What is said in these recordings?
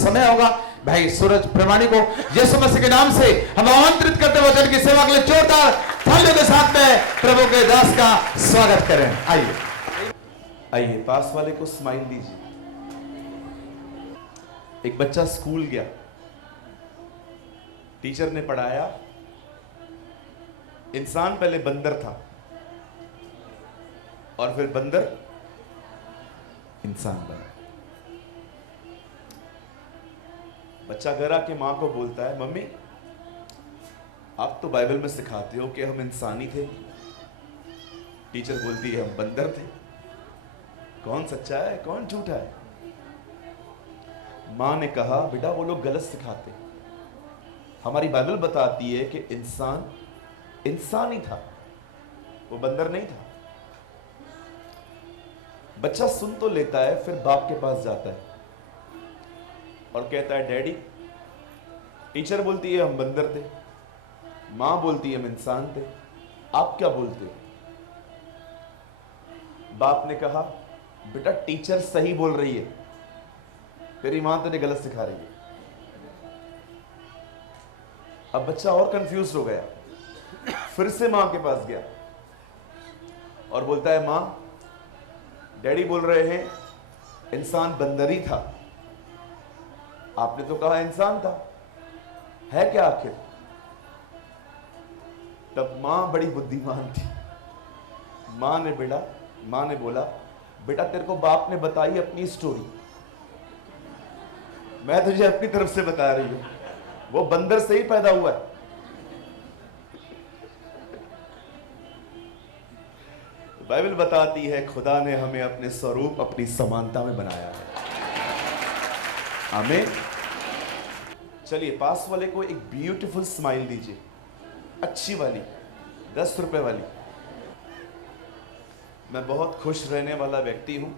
समय होगा। भाई सूरज प्रमाणी को यीशु मसीह के नाम से हम आमंत्रित करते हैं वचन की सेवा के लिए जोरदार थालियों के साथ में प्रभु के दास का स्वागत करें। आइए आइए, पास वाले को स्माइल दीजिए। एक बच्चा स्कूल गया, टीचर ने पढ़ाया, इंसान पहले बंदर था और फिर बंदर इंसान बना। बच्चा घर आके मां को बोलता है, मम्मी आप तो बाइबल में सिखाते हो कि हम इंसानी थे। टीचर बोलती है हम बंदर थे। कौन सच्चा है कौन झूठा है? मां ने कहा, बेटा वो लोग गलत सिखाते। हमारी बाइबल बताती है कि इंसान इंसान ही था, वो बंदर नहीं था। बच्चा सुन तो लेता है, फिर बाप के पास जाता है और कहता है, डैडी टीचर बोलती है हम बंदर थे, मां बोलती है हम इंसान थे, आप क्या बोलते हो? बाप ने कहा, बेटा टीचर सही बोल रही है, तेरी मां तुझे गलत सिखा रही है। अब बच्चा और कंफ्यूज हो गया, फिर से मां के पास गया और बोलता है, मां डैडी बोल रहे हैं इंसान बंदर ही था, आपने तो कहा इंसान था, है क्या आखिर? तब मां बड़ी बुद्धिमान थी। मां ने बोला, बेटा तेरे को बाप ने बताई अपनी स्टोरी, मैं तुझे अपनी तरफ से बता रही हूं, वो बंदर से ही पैदा हुआ है। बाइबल बताती है खुदा ने हमें अपने स्वरूप अपनी समानता में बनाया है। आमीन। चलिए पास वाले को एक ब्यूटीफुल स्माइल दीजिए, अच्छी वाली, 10 रुपए वाली। मैं बहुत खुश रहने वाला व्यक्ति हूं,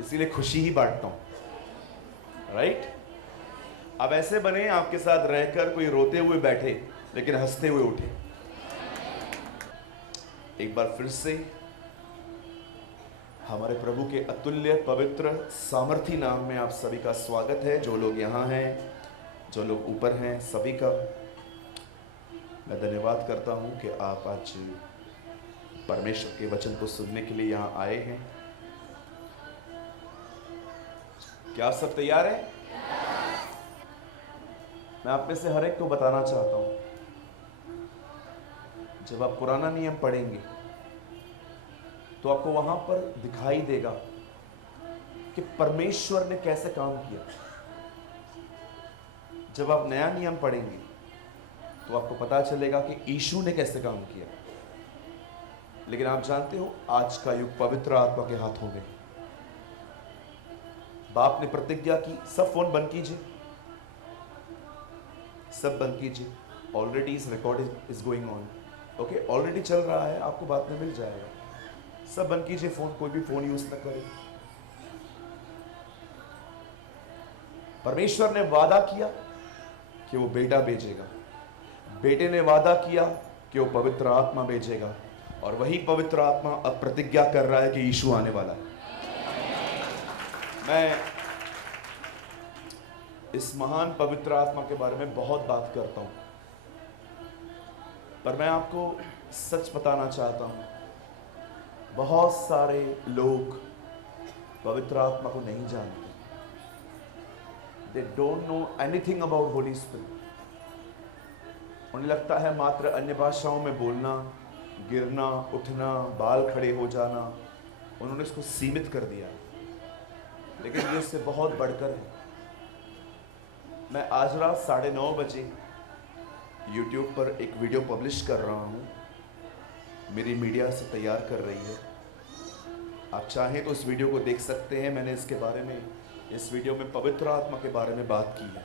इसीलिए खुशी ही बांटता हूं, राइट? अब ऐसे बने आपके साथ रहकर कोई रोते हुए बैठे लेकिन हंसते हुए उठे। एक बार फिर से हमारे प्रभु के अतुल्य पवित्र सामर्थी नाम में आप सभी का स्वागत है। जो लोग यहाँ हैं, जो लोग ऊपर हैं, सभी का मैं धन्यवाद करता हूँ कि आप आज परमेश्वर के वचन को सुनने के लिए यहाँ आए हैं। क्या आप सब तैयार हैं? मैं आप में से हर एक को बताना चाहता हूँ, जब आप पुराना नियम पढ़ेंगे तो आपको वहां पर दिखाई देगा कि परमेश्वर ने कैसे काम किया। जब आप नया नियम पढ़ेंगे तो आपको पता चलेगा कि यीशु ने कैसे काम किया। लेकिन आप जानते हो आज का युग पवित्र आत्मा के हाथों में। बाप ने प्रतिज्ञा की, सब फोन बंद कीजिए, सब बंद कीजिए। ऑलरेडी इस recording is going on, okay, already चल रहा है, आपको बाद में मिल जाएगा। सब बंद कीजिए फोन, कोई भी फोन यूज न करे। परमेश्वर ने वादा किया कि वो बेटा भेजेगा, बेटे ने वादा किया कि वो पवित्र आत्मा भेजेगा, और वही पवित्र आत्मा अब प्रतिज्ञा कर रहा है कि यीशु आने वाला है। मैं इस महान पवित्र आत्मा के बारे में बहुत बात करता हूं, पर मैं आपको सच बताना चाहता हूं, बहुत सारे लोग पवित्र आत्मा को नहीं जानते। They don't know anything about Holi spirit. उन्हें लगता है मात्र अन्य भाषाओं में बोलना, गिरना, उठना, बाल खड़े हो जाना, उन्होंने इसको सीमित कर दिया, लेकिन ये इससे बहुत बढ़कर है। मैं आज रात 9:30 बजे YouTube पर एक वीडियो पब्लिश कर रहा हूँ, मेरी मीडिया से तैयार कर रही है। आप चाहें तो इस वीडियो को देख सकते हैं। मैंने इसके बारे में, इस वीडियो में पवित्र आत्मा के बारे में बात की है।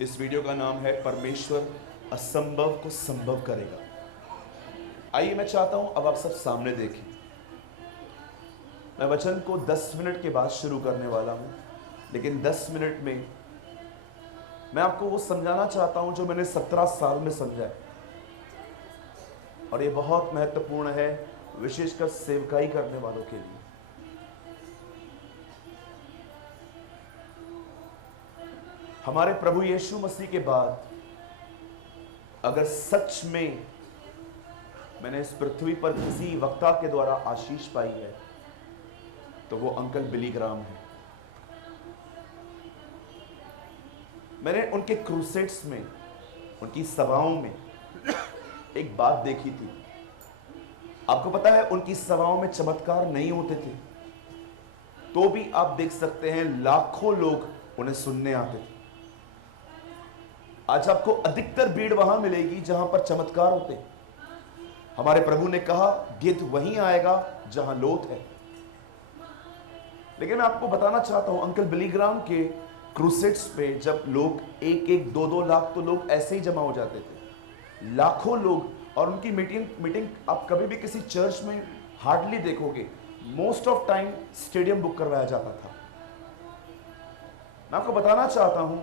इस वीडियो का नाम है परमेश्वर असंभव को संभव करेगा। आइए, मैं चाहता हूं अब आप सब सामने देखें। मैं वचन को 10 मिनट के बाद शुरू करने वाला हूं, लेकिन 10 मिनट में मैं आपको वो समझाना चाहता हूं जो मैंने 17 साल में समझा है, और ये बहुत महत्वपूर्ण है, विशेषकर सेवकाई करने वालों के लिए। हमारे प्रभु यीशु मसीह के बाद अगर सच में मैंने इस पृथ्वी पर किसी वक्ता के द्वारा आशीष पाई है तो वो अंकल बिली ग्राम है। मैंने उनके क्रूसेड्स में, उनकी सभाओं में एक बात देखी थी। आपको पता है उनकी सभाओं में चमत्कार नहीं होते थे, तो भी आप देख सकते हैं लाखों लोग उन्हें सुनने आते थे। आज आपको अधिकतर भीड़ वहां मिलेगी जहां पर चमत्कार होते हैं। हमारे प्रभु ने कहा गिद्ध वहीं आएगा जहां लोथ है। लेकिन मैं आपको बताना चाहता हूं अंकल बिली ग्राम के क्रूसेड्स पे जब लोग 1-1, 2-2 लाख तो लोग ऐसे ही जमा हो जाते थे, लाखों लोग। और उनकी मीटिंग आप कभी भी किसी चर्च में हार्डली देखोगे, most of time stadium book करवाया जाता था। मैं आपको बताना चाहता हूं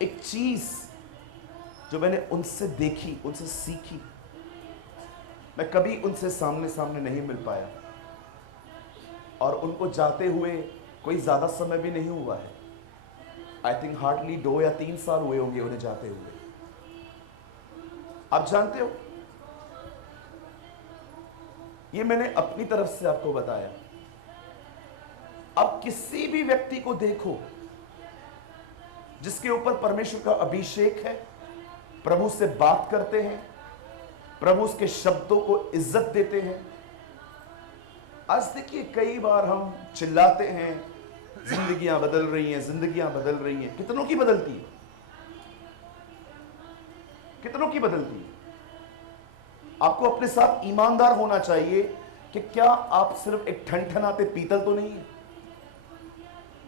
एक चीज जो मैंने उनसे देखी, उनसे सीखी। मैं कभी उनसे सामने सामने नहीं मिल पाया और उनको जाते हुए कोई ज्यादा समय भी नहीं हुआ है। आई थिंक हार्डली 2 या 3 साल हुए होंगे उन्हें जाते हुए। आप जानते हो, ये मैंने अपनी तरफ से आपको बताया। अब किसी भी व्यक्ति को देखो जिसके ऊपर परमेश्वर का अभिषेक है, प्रभु से बात करते हैं, प्रभु उसके शब्दों को इज्जत देते हैं। आज देखिए कई बार हम चिल्लाते हैं जिंदगियां बदल रही हैं, जिंदगियां बदल रही हैं। कितनों की बदलती है? कितनों की बदलती है? आपको अपने साथ ईमानदार होना चाहिए कि क्या आप सिर्फ एक ठनठनाते पीतल तो नहीं है।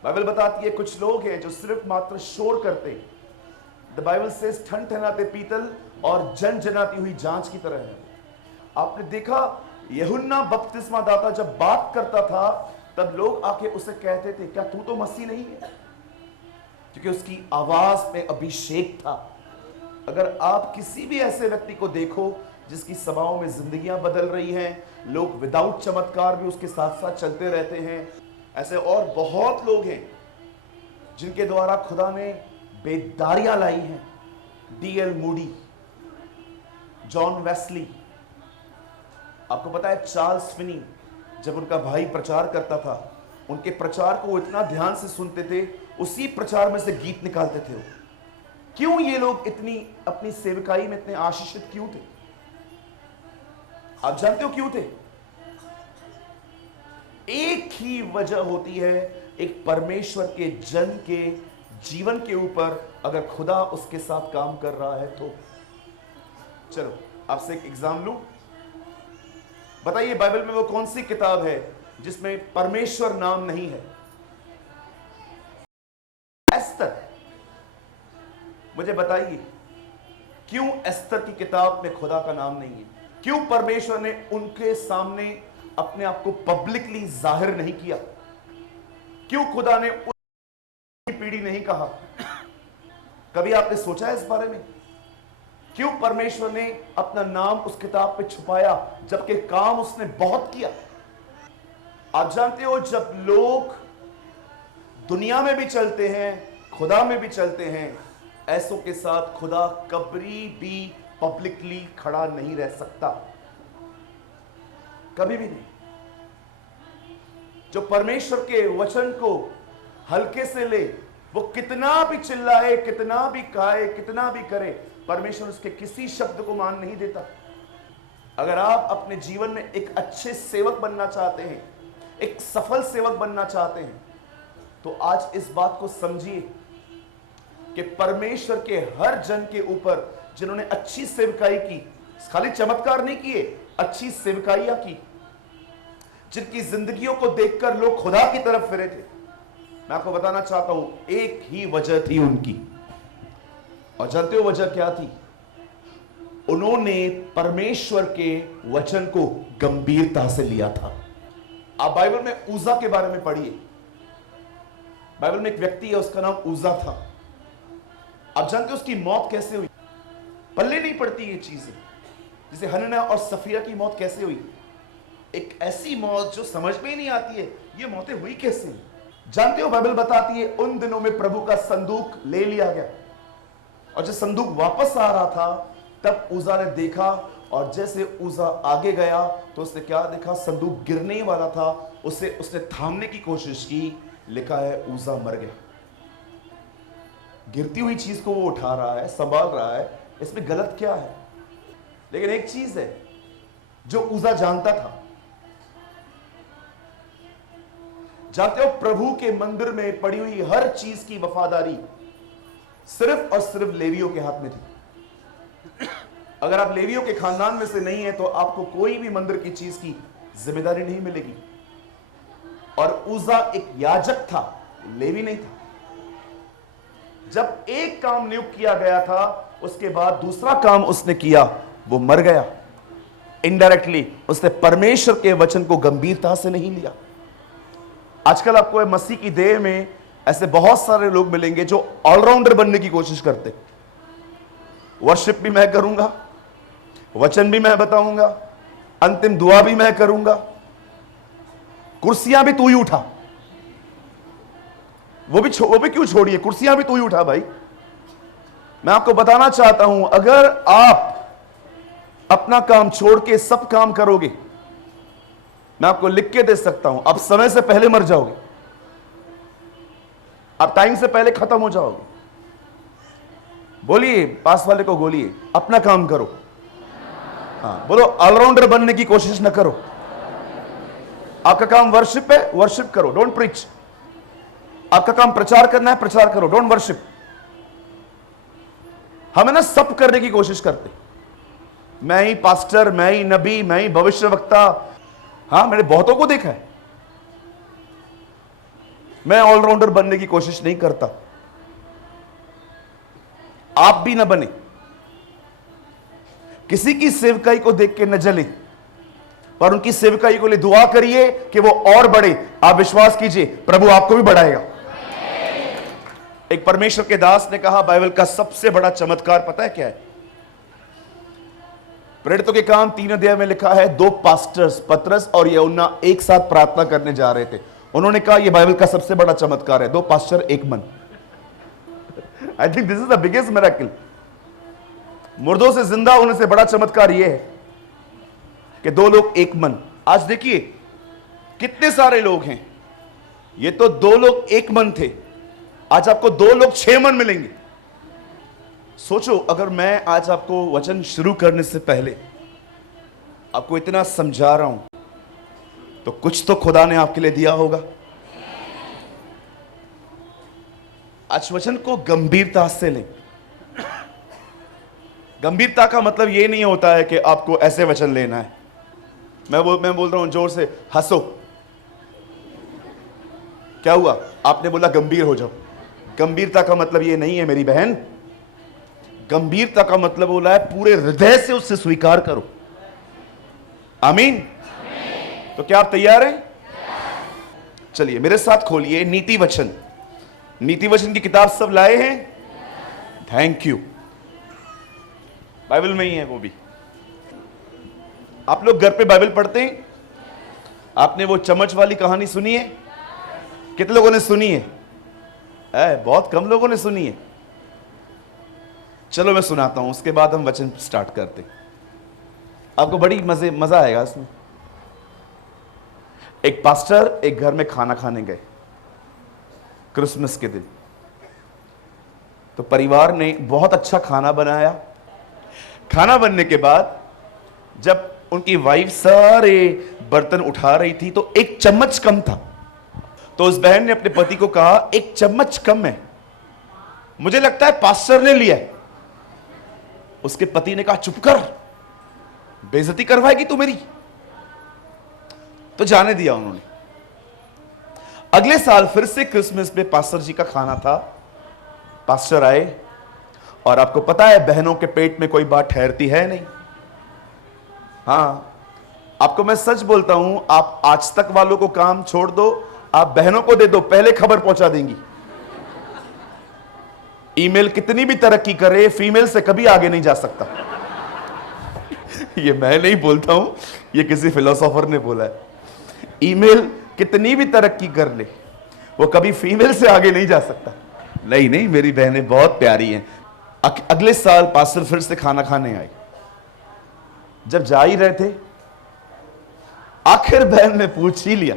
बाइबल बताती है कुछ लोग हैं जो सिर्फ मात्र शोर करते हैं। द बाइबल सेज ठनठनाते पीतल और जनजनाती हुई जांच की तरह है। आपने देखा यूहन्ना बपतिस्मा दाता जब बात करता था तब लोग आके उसे कहते थे क्या तू तो मसीह नहीं है, क्योंकि उसकी आवाज में अभिषेक था। अगर आप किसी भी ऐसे व्यक्ति को देखो जिसकी सभाओं में जिंदगियां बदल रही हैं, लोग विदाउट चमत्कार भी उसके साथ साथ चलते रहते हैं। ऐसे और बहुत लोग हैं जिनके द्वारा खुदा ने बेदारियां लाई हैं। D.L. मूडी, जॉन वेस्ली, आपको पता है चार्ल्स फिनी, जब उनका भाई प्रचार करता था, उनके प्रचार को वो इतना ध्यान से सुनते थे, उसी प्रचार में से गीत निकालते थे। क्यों ये लोग इतनी अपनी सेवकाई में इतने आशीषित क्यों थे? आप जानते हो क्यों थे? एक ही वजह होती है, एक परमेश्वर के जन के जीवन के ऊपर अगर खुदा उसके साथ काम कर रहा है तो। चलो आपसे एक एग्जाम लूं, बताइए बाइबल में वो कौन सी किताब है जिसमें परमेश्वर नाम नहीं है? एस्तर। मुझे बताइए क्यों एस्तर की किताब में खुदा का नाम नहीं है? क्यों परमेश्वर ने उनके सामने अपने आप को पब्लिकली जाहिर नहीं किया? क्यों खुदा ने उनकी पीढ़ी नहीं कहा? कभी आपने सोचा है इस बारे में? क्यों परमेश्वर ने अपना नाम उस किताब पे छुपाया जबकि काम उसने बहुत किया? आप जानते हो जब लोग दुनिया में भी चलते हैं, खुदा में भी चलते हैं, ऐसों के साथ खुदा कभी भी पब्लिकली खड़ा नहीं रह सकता, कभी भी नहीं। जो परमेश्वर के वचन को हल्के से ले, वो कितना भी चिल्लाए, कितना भी कहे, कितना भी करे, परमेश्वर उसके किसी शब्द को मान नहीं देता। अगर आप अपने जीवन में एक अच्छे सेवक बनना चाहते हैं, एक सफल सेवक बनना चाहते हैं, तो आज इस बात को समझिए कि परमेश्वर के हर जन के ऊपर जिन्होंने अच्छी सेवकाई की, खाली चमत्कार नहीं किए, अच्छी सेवकाइयां की, जिनकी जिंदगियों को देखकर लोग खुदा की तरफ फिरे थे, मैं आपको बताना चाहता हूं एक ही वजह थी उनकी। और जानते हो वजह क्या थी? उन्होंने परमेश्वर के वचन को गंभीरता से लिया था। आप बाइबल में उजा के बारे में पढ़िए। बाइबल में एक व्यक्ति है, उसका नाम उजा था। आप जानते हो उसकी मौत कैसे हुई? पल्ले नहीं पड़ती ये चीजें। जैसे हनन्याह और सफिया की मौत कैसे हुई? एक ऐसी मौत जो समझ में ही नहीं आती है, ये मौतें हुई कैसे? जानते हो बाइबल बताती है उन दिनों में प्रभु का संदूक ले लिया गया, और जब संदूक वापस आ रहा था तब उजा ने देखा, और जैसे उजा आगे गया तो उसने क्या देखा, संदूक गिरने ही वाला था, उसने थामने की कोशिश की, लिखा है उजा मर गया। गिरती हुई चीज को वो उठा रहा है, संभाल रहा है, इसमें गलत क्या है? लेकिन एक चीज है जो उजा जानता था, जानते हो प्रभु के मंदिर में पड़ी हुई हर चीज की वफादारी सिर्फ और सिर्फ लेवियों के हाथ में थी। अगर आप लेवियों के खानदान में से नहीं है तो आपको कोई भी मंदिर की चीज की जिम्मेदारी नहीं मिलेगी। और उजा एक याजक था, लेवी नहीं था। जब एक काम नियुक्त किया गया था उसके बाद दूसरा काम उसने किया, वो मर गया। इनडायरेक्टली उसने परमेश्वर के वचन को गंभीरता से नहीं लिया। आजकल आपको मसीह की देह में ऐसे बहुत सारे लोग मिलेंगे जो ऑलराउंडर बनने की कोशिश करते। वर्शिप भी मैं करूंगा, वचन भी मैं बताऊंगा, अंतिम दुआ भी मैं करूंगा, कुर्सियां भी तू ही उठा। वो भी क्यों छोड़िए, कुर्सियां भी तू ही उठा भाई। मैं आपको बताना चाहता हूं, अगर आप अपना काम छोड़ के सब काम करोगे, मैं आपको लिख के दे सकता हूं, आप समय से पहले मर जाओगे, आप टाइम से पहले खत्म हो जाओगे। बोलिए, पास वाले को बोलिए, अपना काम करो। हाँ बोलो, ऑलराउंडर बनने की कोशिश ना करो। आपका काम वर्शिप है, वर्शिप करो, डोंट प्रीच। आपका काम प्रचार करना है, प्रचार करो, डोंट वर्शिप। हमें ना सब करने की कोशिश करते, मैं ही पास्टर, मैं ही नबी, मैं ही भविष्यवक्ता। हाँ मैंने बहुतों को देखा है। मैं ऑलराउंडर बनने की कोशिश नहीं करता, आप भी ना बने। किसी की सेवकाई को देख के न जले, पर उनकी सेवकाई को लिए दुआ करिए कि वो और बढ़े। आप विश्वास कीजिए, प्रभु आपको भी बढ़ाएगा। एक परमेश्वर के दास ने कहा, बाइबल का सबसे बड़ा चमत्कार पता है क्या है? प्रेरितों के काम 3 अध्याय में लिखा है, 2 पास्टर्स पतरस और यूहन्ना एक साथ प्रार्थना करने जा रहे थे। उन्होंने कहा यह बाइबल का सबसे बड़ा चमत्कार है, 2 पास्टर एक मन। I think this is the biggest miracle. मुर्दों से जिंदा होने से बड़ा चमत्कार यह है कि 2 लोग एक मन। आज देखिए कितने सारे लोग हैं, ये तो 2 लोग एक मन थे, आज आपको 2 लोग 6 मन मिलेंगे। सोचो, अगर मैं आज आपको वचन शुरू करने से पहले आपको इतना समझा रहा हूं तो कुछ तो खुदा ने आपके लिए दिया होगा। आज वचन को गंभीरता से लें। गंभीरता का मतलब यह नहीं होता है कि आपको ऐसे वचन लेना है। मैं बोल रहा हूं जोर से, हंसो। क्या हुआ? आपने बोला गंभीर हो जाओ। गंभीरता का मतलब यह नहीं है मेरी बहन। गंभीरता का मतलब बोला है पूरे हृदय से उससे स्वीकार करो। आमीन। तो क्या आप तैयार हैं? चलिए मेरे साथ खोलिए नीति वचन। नीति वचन की किताब सब लाए हैं? Thank you. बाइबल में ही है वो भी। आप लोग घर पे बाइबल पढ़ते हैं? आपने वो चम्मच वाली कहानी सुनी है? कितने लोगों ने सुनी है? बहुत कम लोगों ने सुनी है। चलो मैं सुनाता हूं, उसके बाद हम वचन स्टार्ट करते हैं। आपको बड़ी मजा आएगा इसमें। एक पास्टर एक घर में खाना खाने गए क्रिसमस के दिन। तो परिवार ने बहुत अच्छा खाना बनाया। खाना बनने के बाद जब उनकी वाइफ सारे बर्तन उठा रही थी तो एक चम्मच कम था। तो उस बहन ने अपने पति को कहा, एक चम्मच कम है, मुझे लगता है पास्टर ने लिया है। उसके पति ने कहा, चुप कर, बेइज्जती करवाएगी तू मेरी। तो जाने दिया उन्होंने। अगले साल फिर से क्रिसमस पे पास्टर जी का खाना था। पास्टर आए और आपको पता है बहनों के पेट में कोई बात ठहरती है नहीं। हाँ, आपको मैं सच बोलता हूं, आप आज तक वालों को काम छोड़ दो, आप बहनों को दे दो, पहले खबर पहुंचा देंगी। ईमेल कितनी भी तरक्की करे, फीमेल से कभी आगे नहीं जा सकता। ये मैं नहीं बोलता हूं, ये किसी फिलोसोफर ने बोला है। ईमेल कितनी भी तरक्की कर ले, वो कभी फीमेल से आगे नहीं जा सकता। नहीं नहीं, मेरी बहनें बहुत प्यारी हैं। अगले साल पास्टर फिर से खाना खाने आए। जब जा ही रहे थे, आखिर बहन ने पूछ ही लिया,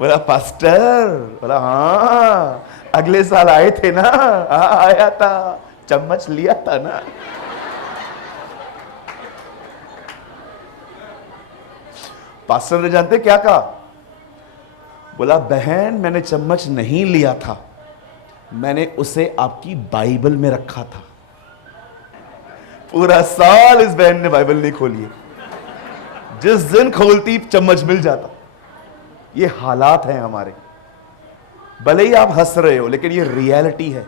बोला पास्टर, बोला हाँ अगले साल आए थे ना? हाँ आया था, चम्मच लिया था ना? पास्टर ने जानते क्या कहा? बोला बहन मैंने चम्मच नहीं लिया था, मैंने उसे आपकी बाइबल में रखा था। पूरा साल इस बहन ने बाइबल नहीं खोली है, जिस दिन खोलती चम्मच मिल जाता। ये हालात हैं हमारे। भले ही आप हंस रहे हो, लेकिन ये रियलिटी है।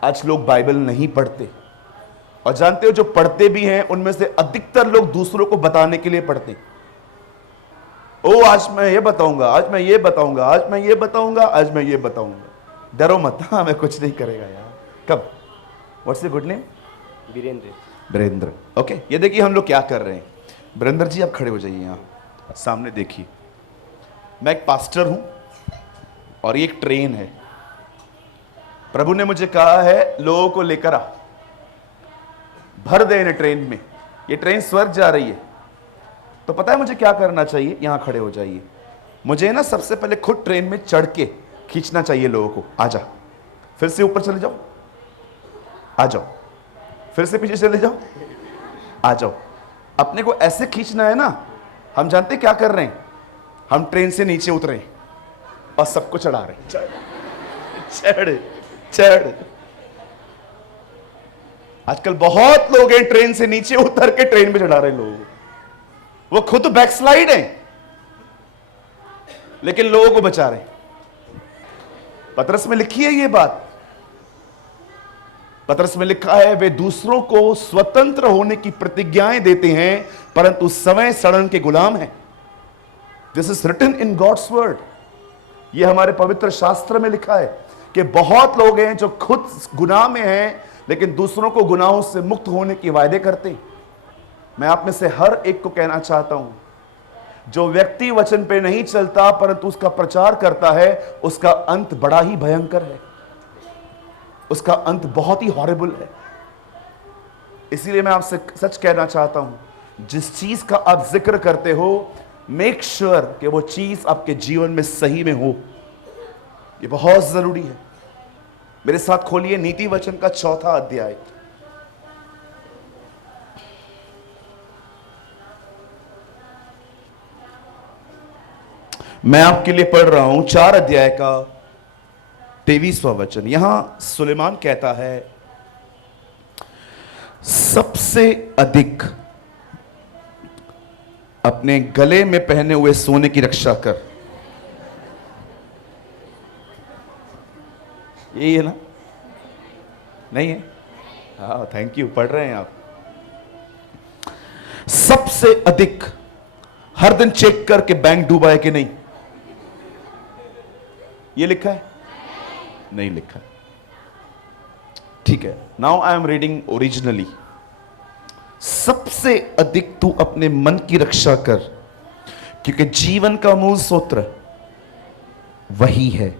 आज लोग बाइबल नहीं पढ़ते, और जानते हो जो पढ़ते भी हैं उनमें से अधिकतर लोग दूसरों को बताने के लिए पढ़ते हैं। ओ आज मैं ये बताऊंगा, आज मैं ये बताऊंगा, आज मैं ये बताऊंगा, आज मैं ये बताऊंगा। डरो मत, हाँ मैं कुछ नहीं करेगा यार। कब? What's your good name? Virendra. Virendra. Okay, ये देखिए हम लोग क्या कर रहे हैं। वीरेंद्र जी आप खड़े हो जाइए, यहाँ सामने देखिए। मैं एक पास्टर हूं और ये एक ट्रेन है। प्रभु ने मुझे कहा है लोगों को लेकर आ, भर दे इन्हें ट्रेन में। ये ट्रेन स्वर्ग जा रही है। तो पता है मुझे क्या करना चाहिए? यहां खड़े हो जाइए। मुझे ना सबसे पहले खुद ट्रेन में चढ़ के खींचना चाहिए लोगों को। आ जा, फिर से ऊपर चले जाओ, आ जाओ, फिर से पीछे चले जाओ, आ जाओ। अपने को ऐसे खींचना है ना। हम जानते क्या कर रहे हैं? हम ट्रेन से नीचे उतरे हैं और सबको चढ़ा रहे हैं। चढ़ चढ़। आजकल बहुत लोग हैं ट्रेन से नीचे उतर के ट्रेन में चढ़ा रहे हैं लोगों को। वो खुद बैकस्लाइड हैं, लेकिन लोगों को बचा रहे हैं। पतरस में लिखी है ये बात। पतरस में लिखा है वे दूसरों को स्वतंत्र होने की प्रतिज्ञाएं देते हैं, परंतु समय सड़न के गुलाम हैं। This is written in God's word. ये हमारे पवित्र शास्त्र में लिखा है कि बहुत लोग हैं जो खुद गुनाह में हैं, लेकिन दूसरों को गुनाहों से मुक्त होने की वायदे करते हैं। मैं आप में से हर एक को कहना चाहता हूं, जो व्यक्ति वचन पे नहीं चलता परंतु उसका प्रचार करता है, उसका अंत बड़ा ही भयंकर है। उसका अंत बहुत ही हॉरिबल है। इसीलिए मैं आपसे सच कहना चाहता हूं, जिस चीज का आप जिक्र करते हो, मेक श्योर कि वो चीज आपके जीवन में सही में हो। ये बहुत जरूरी है। मेरे साथ खोलिए नीति वचन का 4था अध्याय। मैं आपके लिए पढ़ रहा हूं 4 अध्याय का 23वां वचन। यहां सुलेमान कहता है, सबसे अधिक अपने गले में पहने हुए सोने की रक्षा कर। यही है ना? नहीं है? हाँ थैंक यू, पढ़ रहे हैं आप। सबसे अधिक। हर दिन चेक करके बैंक डूबा है कि नहीं, ये लिखा है? नहीं लिखा। ठीक है, now I am reading originally. सबसे अधिक तू अपने मन की रक्षा कर, क्योंकि जीवन का मूल सूत्र वही है।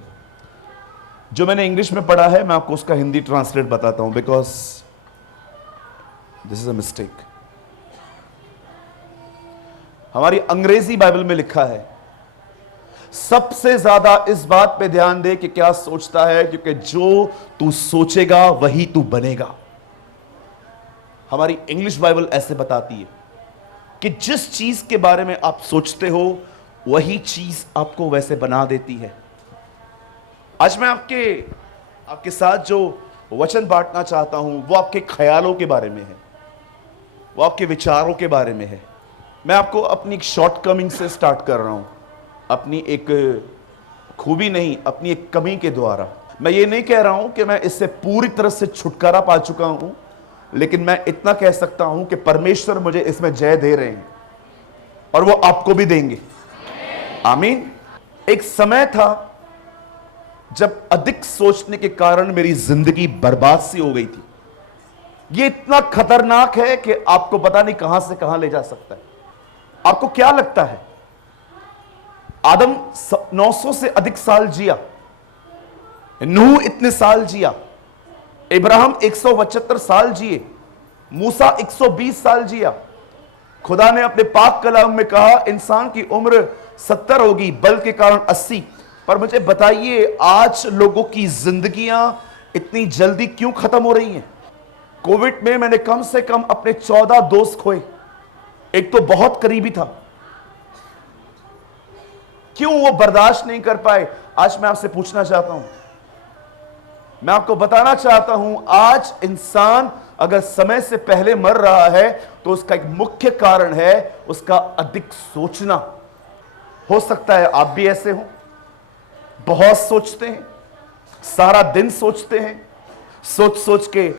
जो मैंने इंग्लिश में पढ़ा है, मैं आपको उसका हिंदी ट्रांसलेट बताता हूं, because this is a mistake. हमारी अंग्रेजी बाइबल में लिखा है, सबसे ज्यादा इस बात पे ध्यान दे कि क्या सोचता है, क्योंकि जो तू सोचेगा वही तू बनेगा। हमारी इंग्लिश बाइबल ऐसे बताती है कि जिस चीज के बारे में आप सोचते हो, वही चीज आपको वैसे बना देती है। आज मैं आपके साथ जो वचन बांटना चाहता हूं, वो आपके ख्यालों के बारे में है, वो आपके विचारों के बारे में है। मैं आपको अपनी एक शॉर्टकमिंग से स्टार्ट कर रहा हूं, अपनी एक खूबी नहीं, अपनी एक कमी के द्वारा। मैं ये नहीं कह रहा हूं कि मैं इससे पूरी तरह से छुटकारा पा चुका हूं, लेकिन मैं इतना कह सकता हूं कि परमेश्वर मुझे इसमें जय दे रहे हैं, और वो आपको भी देंगे। आमीन। एक समय था जब अधिक सोचने के कारण मेरी जिंदगी बर्बाद सी हो गई थी। ये इतना खतरनाक है कि आपको पता नहीं कहां से कहां ले जा सकता है। आपको क्या लगता है, आदम 900 से अधिक साल जिया, नूह इतने साल जिया, इब्राहिम 175 साल जिए, मूसा 120 साल जिया। खुदा ने अपने पाक कलाम में कहा इंसान की उम्र 70 होगी, बल के कारण 80। पर मुझे बताइए आज लोगों की जिंदगियां इतनी जल्दी क्यों खत्म हो रही हैं? कोविड में मैंने कम से कम अपने 14 दोस्त खोए, एक तो बहुत करीबी था। क्यों वो बर्दाश्त नहीं कर पाए? आज मैं आपसे पूछना चाहता हूं, मैं आपको बताना चाहता हूं, आज इंसान अगर समय से पहले मर रहा है तो उसका एक मुख्य कारण है उसका अधिक सोचना। हो सकता है आप भी ऐसे हो, बहुत सोचते हैं, सारा दिन सोचते हैं, सोच सोच के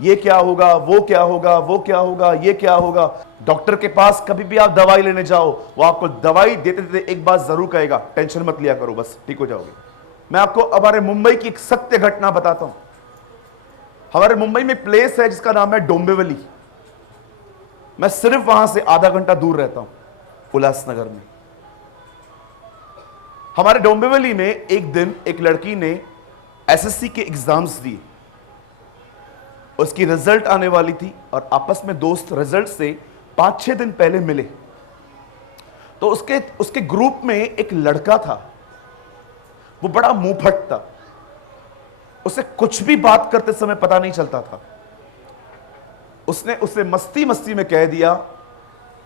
ये क्या होगा, वो क्या होगा, वो क्या होगा, ये क्या होगा। डॉक्टर के पास कभी भी आप दवाई लेने जाओ, वो आपको दवाई देते देते एक बात जरूर कहेगा, टेंशन मत लिया करो, बस ठीक हो जाओगे। मैं आपको हमारे मुंबई की एक सत्य घटना बताता हूं। हमारे मुंबई में प्लेस है जिसका नाम है डोंबिवली। मैं सिर्फ वहां से आधा घंटा दूर रहता हूं, उल्लासनगर में। हमारे डोंबिवली में एक दिन एक लड़की ने एसएससी के एग्जाम्स दिए, उसकी रिजल्ट आने वाली थी और आपस में दोस्त रिजल्ट से 5-6 दिन पहले मिले। तो उसके ग्रुप में एक लड़का था, वो बड़ा मुंहफट था, उसे कुछ भी बात करते समय पता नहीं चलता था। उसने उसे मस्ती मस्ती में कह दिया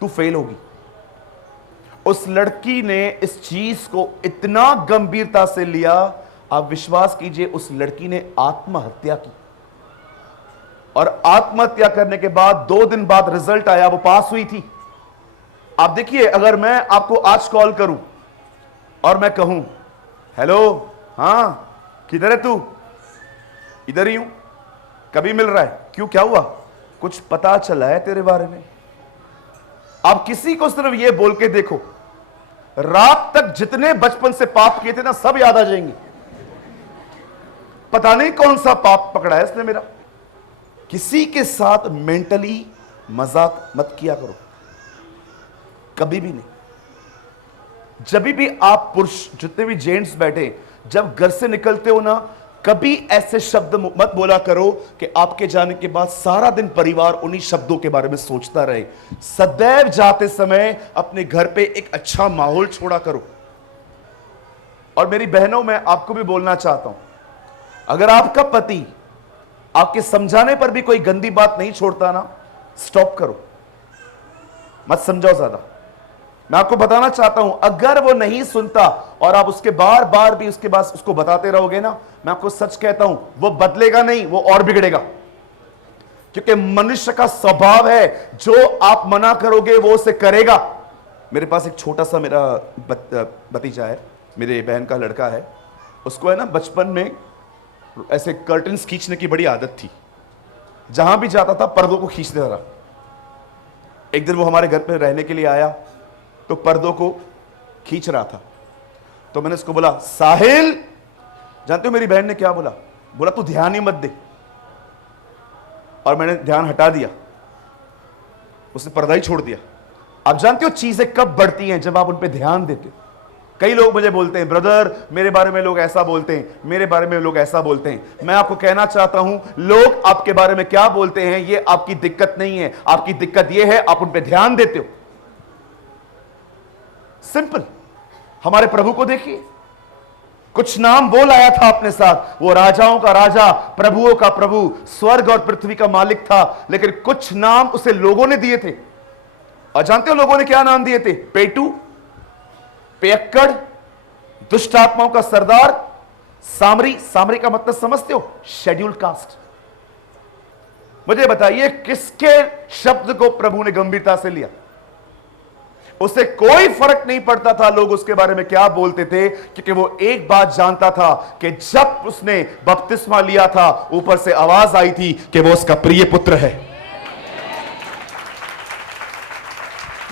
तू फेल होगी। उस लड़की ने इस चीज को इतना गंभीरता से लिया, आप विश्वास कीजिए उस लड़की ने आत्महत्या की। और आत्महत्या करने के बाद 2 दिन बाद रिजल्ट आया, वो पास हुई थी। आप देखिए, अगर मैं आपको आज कॉल करूं और मैं कहूं हेलो, हां किधर है तू? इधर ही हूं। कभी मिल रहा है? क्यों, क्या हुआ? कुछ पता चला है तेरे बारे में? आप किसी को सिर्फ ये बोल के देखो, रात तक जितने बचपन से पाप किए थे ना, सब याद आ जाएंगे। पता नहीं कौन सा पाप पकड़ा है इसने मेरा। किसी के साथ मेंटली मजाक मत किया करो, कभी भी नहीं। जब भी आप पुरुष, जितने भी जेंट्स बैठे, जब घर से निकलते हो ना, कभी ऐसे शब्द मत बोला करो कि आपके जाने के बाद सारा दिन परिवार उन्हीं शब्दों के बारे में सोचता रहे। सदैव जाते समय अपने घर पे एक अच्छा माहौल छोड़ा करो। और मेरी बहनों, मैं आपको भी बोलना चाहता हूं, अगर आपका पति आपके समझाने पर भी कोई गंदी बात नहीं छोड़ता ना, स्टॉप करो, मत समझाओ ज्यादा। मैं आपको बताना चाहता हूं, अगर वो नहीं सुनता और आप उसके बार बार भी उसके बाद उसको बताते रहोगे ना, मैं आपको सच कहता हूं, वो बदलेगा नहीं, वो और बिगड़ेगा। क्योंकि मनुष्य का स्वभाव है, जो आप मना करोगे वो उसे करेगा। मेरे पास एक छोटा सा मेरा भतीजा है, मेरे बहन का लड़का है। उसको है ना बचपन में ऐसे कर्टन्स खींचने की बड़ी आदत थी। जहां भी जाता था पर्दों को खींचते रहा। एक दिन वो हमारे घर पे रहने के लिए आया तो पर्दों को खींच रहा था। तो मैंने उसको बोला साहिल, जानते हो मेरी बहन ने क्या बोला? बोला तू ध्यान ही मत दे। और मैंने ध्यान हटा दिया, उसने पर्दा ही छोड़ दिया। आप जानते हो चीजें कब बढ़ती हैं? जब आप उन पे ध्यान देते हो। कई लोग मुझे बोलते हैं ब्रदर मेरे बारे में लोग ऐसा बोलते हैं, मेरे बारे में लोग ऐसा बोलते हैं। मैं आपको कहना चाहता हूं, लोग आपके बारे में क्या बोलते हैं ये आपकी दिक्कत नहीं है। आपकी दिक्कत यह है आप उन पे ध्यान देते हो। सिंपल। हमारे प्रभु को देखिए, कुछ नाम वो लाया था अपने साथ। वो राजाओं का राजा, प्रभुओं का प्रभु, स्वर्ग और पृथ्वी का मालिक था। लेकिन कुछ नाम उसे लोगों ने दिए थे। और जानते हो लोगों ने क्या नाम दिए थे? पेटू, पेयक्कड़, दुष्ट आत्माओं का सरदार, सामरी। सामरी का मतलब समझते हो? Scheduled caste. मुझे बताइए किसके शब्द को प्रभु ने गंभीरता से लिया? उसे कोई फर्क नहीं पड़ता था लोग उसके बारे में क्या बोलते थे, क्योंकि वो एक बात जानता था कि जब उसने बपतिस्मा लिया था ऊपर से आवाज आई थी कि वो उसका प्रिय पुत्र है।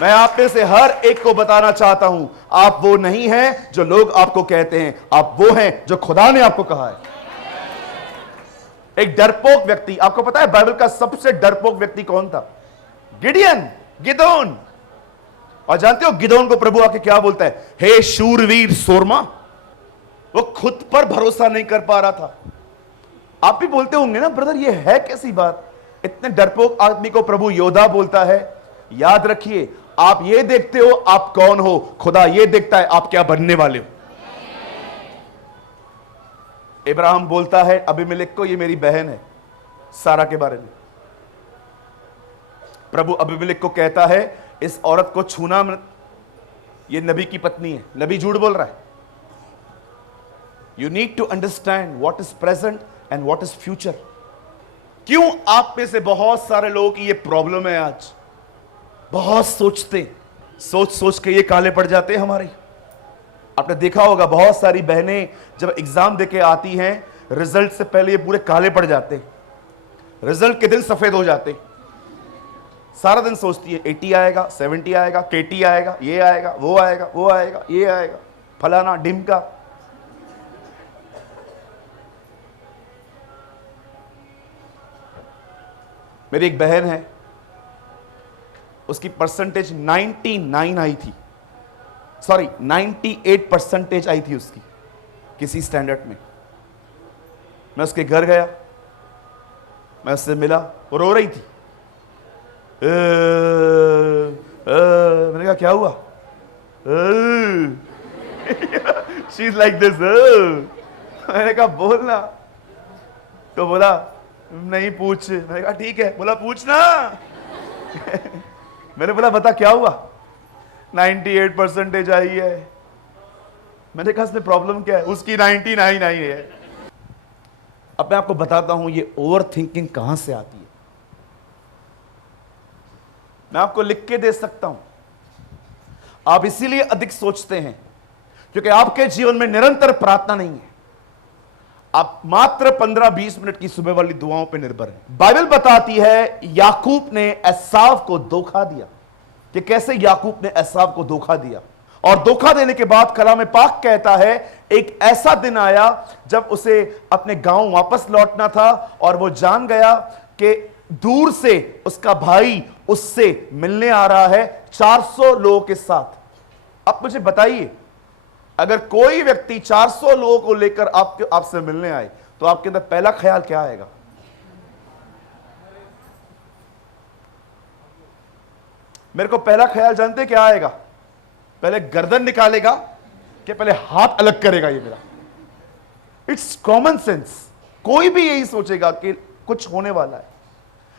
मैं आप में से हर एक को बताना चाहता हूं, आप वो नहीं हैं जो लोग आपको कहते हैं, आप वो हैं जो खुदा ने आपको कहा है। एक डरपोक व्यक्ति, आपको पता है बाइबल का सबसे डरपोक व्यक्ति कौन था? गिदोन। और जानते हो गिदोन को प्रभु आके क्या बोलता है? हे शूरवीर सोरमा। वो खुद पर भरोसा नहीं कर पा रहा था। आप भी बोलते होंगे ना, ब्रदर ये है कैसी बात? इतने डरपोक आदमी को प्रभु योद्धा बोलता है। याद रखिए, आप ये देखते हो आप कौन हो, खुदा ये देखता है आप क्या बनने वाले हो। इब्राहिम बोलता है अबीमेलेक को, ये मेरी बहन है, सारा के बारे में। प्रभु अबीमेलेक को कहता है इस औरत को छूना मत, ये नबी की पत्नी है। नबी झूठ बोल रहा है। You need to understand what is present and what is future. क्यों आप में से बहुत सारे लोगों की ये प्रॉब्लम है आज? बहुत सोचते, सोच के ये काले पड़ जाते हैं हमारे। आपने देखा होगा बहुत सारी बहनें जब एग्जाम देके आती हैं, रिजल्ट से पहले ये पूरे काले पड़ जाते हैं, रिजल्ट के दिन सफेद हो जाते। सारा दिन सोचती है 80 आएगा, 70 आएगा, KT आएगा, ये आएगा, वो आएगा, वो आएगा, ये आएगा, फलाना ढिमका। मेरी एक बहन है, उसकी परसेंटेज 99 आई थी, सॉरी 98% आई थी उसकी किसी स्टैंडर्ड में। मैं उसके घर गया, मैं उससे मिला, वो रो रही थी। मैंने कहा क्या हुआ? She is like this. मैंने कहा बोलना, तो बोला नहीं पूछ। मैंने कहा ठीक है। बोला पूछना। मैंने बोला बता क्या हुआ? 98% आई है। मैंने कहा इसमें प्रॉब्लम क्या है? उसकी 99 आई है। अब मैं आपको बताता हूं ये ओवर थिंकिंग कहां से आती है। मैं आपको लिख के दे सकता हूं। आप इसीलिए अधिक सोचते हैं क्योंकि आपके जीवन में निरंतर प्रार्थना नहीं है। आप मात्र 15-20 मिनट की सुबह वाली दुआओं पर निर्भर हैं। बाइबल बताती है याकूब ने एसाव को धोखा दिया, कि कैसे याकूब ने एसाव को धोखा दिया। और धोखा देने के बाद कलाम पाक कहता है एक ऐसा दिन आया जब उसे अपने गांव वापस लौटना था और वो जान गया कि दूर से उसका भाई उससे मिलने आ रहा है 400 लोगों के साथ। अब मुझे बताइए, अगर कोई व्यक्ति 400 लोगों को लेकर आपसे मिलने आए तो आपके अंदर पहला ख्याल क्या आएगा? मेरे को पहला ख्याल जानते क्या आएगा? पहले गर्दन निकालेगा कि पहले हाथ अलग करेगा? ये मेरा इट्स कॉमन सेंस। कोई भी यही सोचेगा कि कुछ होने वाला है।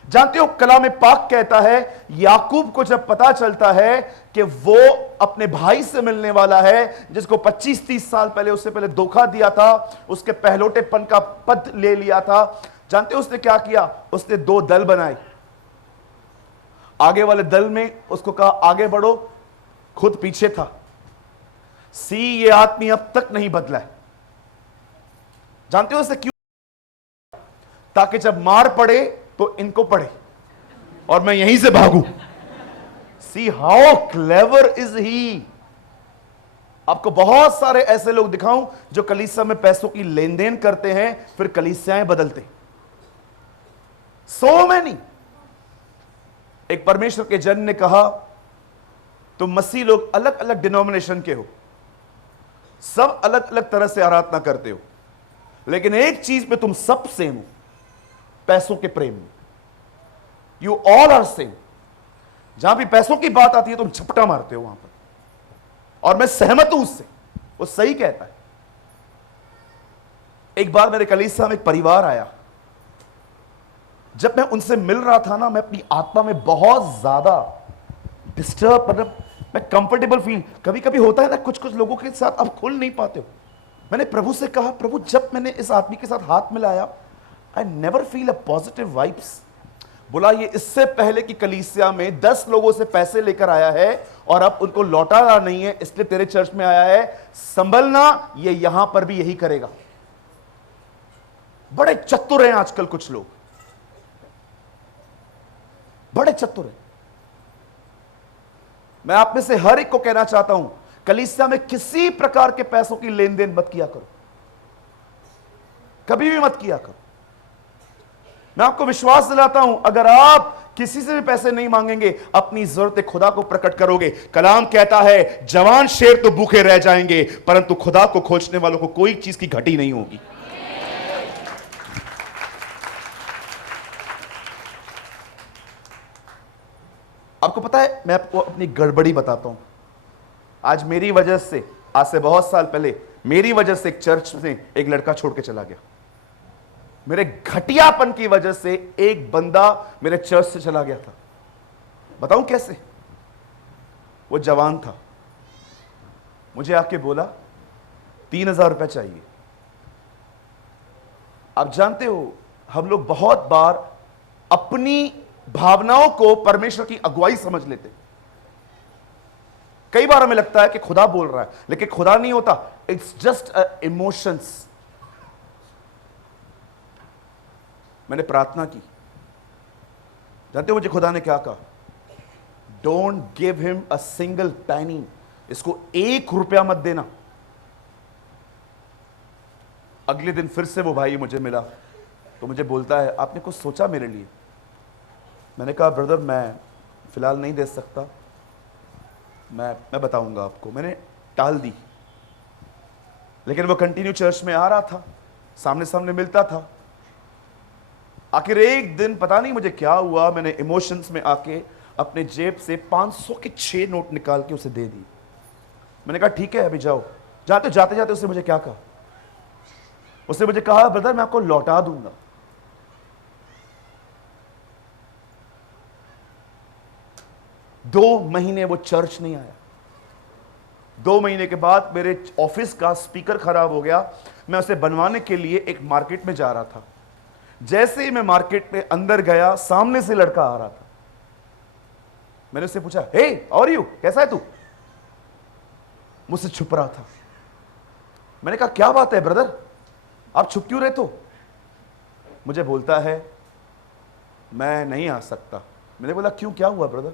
जानते हो कलाम पाक कहता है याकूब को जब पता चलता है कि वो अपने भाई से मिलने वाला है जिसको 25-30 साल पहले, उससे पहले धोखा दिया था, उसके पहलोटेपन का पद ले लिया था, जानते हो उसने क्या किया? उसने 2 दल बनाए। आगे वाले दल में उसको कहा आगे बढ़ो, खुद पीछे था। ये आदमी अब तक नहीं बदला है। जानते हो उसे क्यों? ताकि जब मार पड़े तो इनको पड़े और मैं यहीं से भागूं। See how clever is he. आपको बहुत सारे ऐसे लोग दिखाऊं जो कलीसिया में पैसों की लेन देन करते हैं, फिर कलीसियाएं बदलते। So many. एक परमेश्वर के जन ने कहा तुम मसीह लोग अलग अलग डिनोमिनेशन के हो, सब अलग अलग तरह से आराधना करते हो, लेकिन एक चीज पे तुम सब सेम हो, पैसों के प्रेम में। You all are same. जहां भी पैसों की बात आती है तुम झपटा मारते हो वहां पर, और मैं सहमत हूं उससे, वो सही कहता है। एक बार मेरे कलीसिया में एक परिवार आया। जब मैं उनसे मिल रहा था ना, मैं अपनी आत्मा में बहुत ज्यादा डिस्टर्ब, मतलब मैं कंफर्टेबल फील, कभी कभी होता है ना कुछ कुछ लोगों के साथ आप खुल नहीं पाते हो। मैंने प्रभु से कहा प्रभु जब मैंने इस आदमी के साथ हाथ मिलाया, I never feel a positive vibes. बोला ये इससे पहले कि कलीसिया में 10 लोगों से पैसे लेकर आया है और अब उनको लौटा नहीं है, इसलिए तेरे चर्च में आया है, संभलना, ये यहां पर भी यही करेगा। बड़े चतुर हैं आजकल कुछ लोग, बड़े चतुर हैं। मैं आप में से हर एक को कहना चाहता हूं, कलीसिया में किसी प्रकार के पैसों की लेन देन मत किया करो, कभी भी मत किया करो। मैं आपको विश्वास दिलाता हूं, अगर आप किसी से भी पैसे नहीं मांगेंगे, अपनी जरूरतें खुदा को प्रकट करोगे, कलाम कहता है जवान शेर तो भूखे रह जाएंगे, परंतु खुदा को खोजने वालों को कोई चीज की घटी नहीं होगी। आपको पता है, मैं आपको अपनी गड़बड़ी बताता हूं। आज मेरी वजह से, आज से बहुत साल पहले मेरी वजह से एक चर्च में एक लड़का छोड़ के चला गया। मेरे घटियापन की वजह से एक बंदा मेरे चर्च से चला गया था। बताऊं कैसे? वो जवान था, मुझे आके बोला 3,000 रुपए चाहिए। आप जानते हो, हम लोग बहुत बार अपनी भावनाओं को परमेश्वर की अगुवाई समझ लेते। कई बार हमें लगता है कि खुदा बोल रहा है, लेकिन खुदा नहीं होता, इट्स जस्ट इमोशंस। मैंने प्रार्थना की, जानते हो मुझे खुदा ने क्या कहा? Don't give him a single पैनी, इसको 1 रुपया मत देना। अगले दिन फिर से वो भाई मुझे मिला, तो मुझे बोलता है आपने कुछ सोचा मेरे लिए? मैंने कहा ब्रदर मैं फिलहाल नहीं दे सकता, मैं बताऊंगा आपको। मैंने टाल दी, लेकिन वो कंटिन्यू चर्च में आ रहा था, सामने सामने मिलता था। आखिर एक दिन पता नहीं मुझे क्या हुआ, मैंने इमोशंस में आके अपने जेब से 500 के 6 नोट निकाल के उसे दे दी। मैंने कहा ठीक है अभी जाओ। जाते जाते जाते उसने मुझे क्या कहा? उसने मुझे कहा ब्रदर मैं आपको लौटा दूंगा। दो महीने वो चर्च नहीं आया। 2 महीने के बाद मेरे ऑफिस का स्पीकर खराब हो गया, मैं उसे बनवाने के लिए एक मार्केट में जा रहा था। जैसे ही मैं मार्केट में अंदर गया, सामने से लड़का आ रहा था। मैंने उससे पूछा हे हाउ आर यू, कैसा है तू? मुझसे छुप रहा था। मैंने कहा क्या बात है ब्रदर, आप छुप क्यों रहे? तो मुझे बोलता है मैं नहीं आ सकता। मैंने बोला क्यों, क्या हुआ ब्रदर?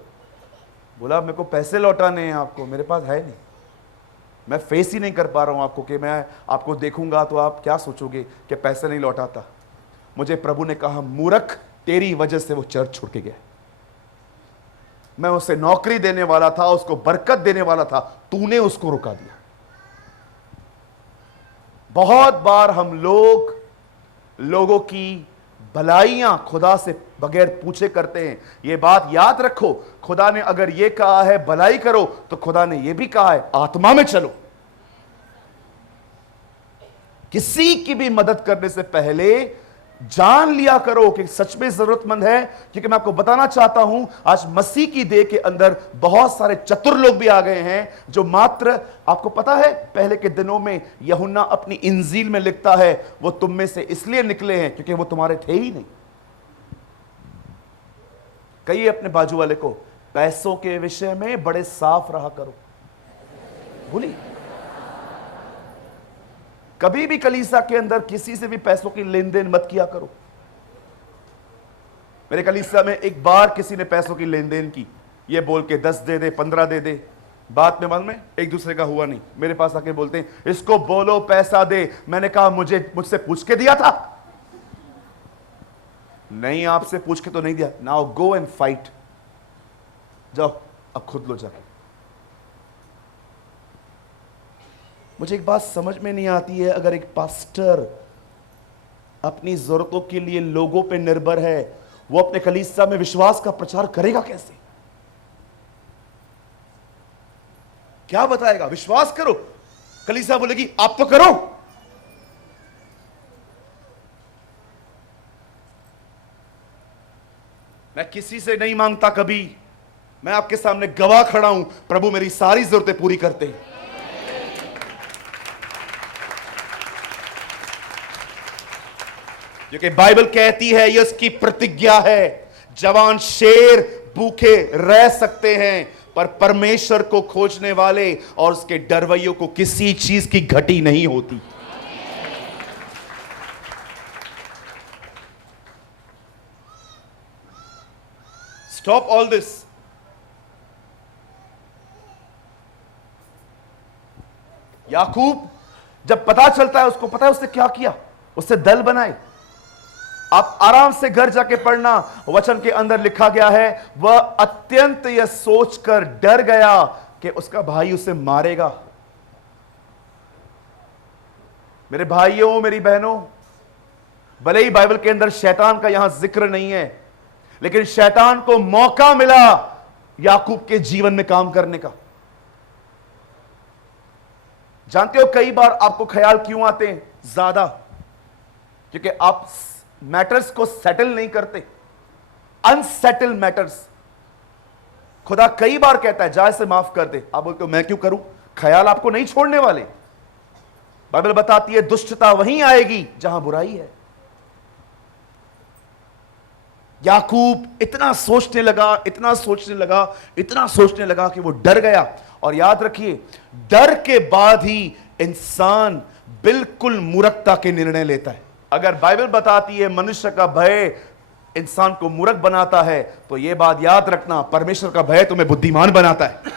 बोला मेरे को पैसे लौटाने हैं आपको, मेरे पास है नहीं, मैं फेस ही नहीं कर पा रहा हूं आपको, कि मैं आपको देखूंगा तो आप क्या सोचोगे कि पैसे नहीं लौटाता। मुझे प्रभु ने कहा मूर्ख, तेरी वजह से वो चर्च छोड़ के गया। मैं उसे नौकरी देने वाला था, उसको बरकत देने वाला था, तूने उसको रुका दिया। बहुत बार हम लोगों की भलाइयां खुदा से बगैर पूछे करते हैं। यह बात याद रखो, खुदा ने अगर यह कहा है भलाई करो, तो खुदा ने यह भी कहा है आत्मा में चलो। किसी की भी मदद करने से पहले जान लिया करो कि सच में जरूरतमंद है। क्योंकि मैं आपको बताना चाहता हूं, आज मसीह की देह के अंदर बहुत सारे चतुर लोग भी आ गए हैं, जो मात्र, आपको पता है पहले के दिनों में यूहन्ना अपनी इंजील में लिखता है वो तुम में से इसलिए निकले हैं क्योंकि वो तुम्हारे थे ही नहीं। कहिए अपने बाजू वाले को, पैसों के विषय में बड़े साफ रहा करो। बोलिए, कभी भी कलीसिया के अंदर किसी से भी पैसों की लेन देन मत किया करो। मेरे कलीसिया में एक बार किसी ने पैसों की लेन देन की, ये बोल के 10 दे दे, 15 दे दे, बात में मन में एक दूसरे का हुआ नहीं। मेरे पास आके बोलते हैं इसको बोलो पैसा दे। मैंने कहा मुझसे पूछ के दिया था? नहीं, आपसे पूछ के तो नहीं दिया। नाउ गो एंड फाइट, जाओ अब खुद लो जाके। मुझे एक बात समझ में नहीं आती है, अगर एक पास्टर अपनी जरूरतों के लिए लोगों पे निर्भर है, वो अपने कलीसिया में विश्वास का प्रचार करेगा कैसे? क्या बताएगा? विश्वास करो, कलीसिया बोलेगी आप तो करो। मैं किसी से नहीं मांगता कभी, मैं आपके सामने गवाह खड़ा हूं, प्रभु मेरी सारी जरूरतें पूरी करते हैं। क्योंकि बाइबल कहती है, ये उसकी प्रतिज्ञा है, जवान शेर भूखे रह सकते हैं, पर परमेश्वर को खोजने वाले और उसके डरवैयों को किसी चीज की घटी नहीं होती। Stop all this. याकूब जब पता चलता है, उसको पता है उसने क्या किया, उससे दल बनाए। आप आराम से घर जाके पढ़ना, वचन के अंदर लिखा गया है, वह अत्यंत यह सोचकर डर गया कि उसका भाई उसे मारेगा। मेरे भाइयों, मेरी बहनों, भले ही बाइबल के अंदर शैतान का यहां जिक्र नहीं है, लेकिन शैतान को मौका मिला याकूब के जीवन में काम करने का। जानते हो कई बार आपको ख्याल क्यों आते हैं ज्यादा? क्योंकि आप मैटर्स को सेटल नहीं करते, अनसेटल मैटर्स। खुदा कई बार कहता है जा इसे माफ कर दे, आप बोलते हो मैं क्यों करूं? ख्याल आपको नहीं छोड़ने वाले। बाइबल बताती है दुष्टता वहीं आएगी जहां बुराई है। याकूब इतना सोचने लगा, इतना सोचने लगा, इतना सोचने लगा कि वो डर गया। और याद रखिए, डर के बाद ही इंसान बिल्कुल मूर्खता के निर्णय लेता है। अगर बाइबल बताती है मनुष्य का भय इंसान को मूर्ख बनाता है, तो यह बात याद रखना, परमेश्वर का भय तुम्हें बुद्धिमान बनाता है।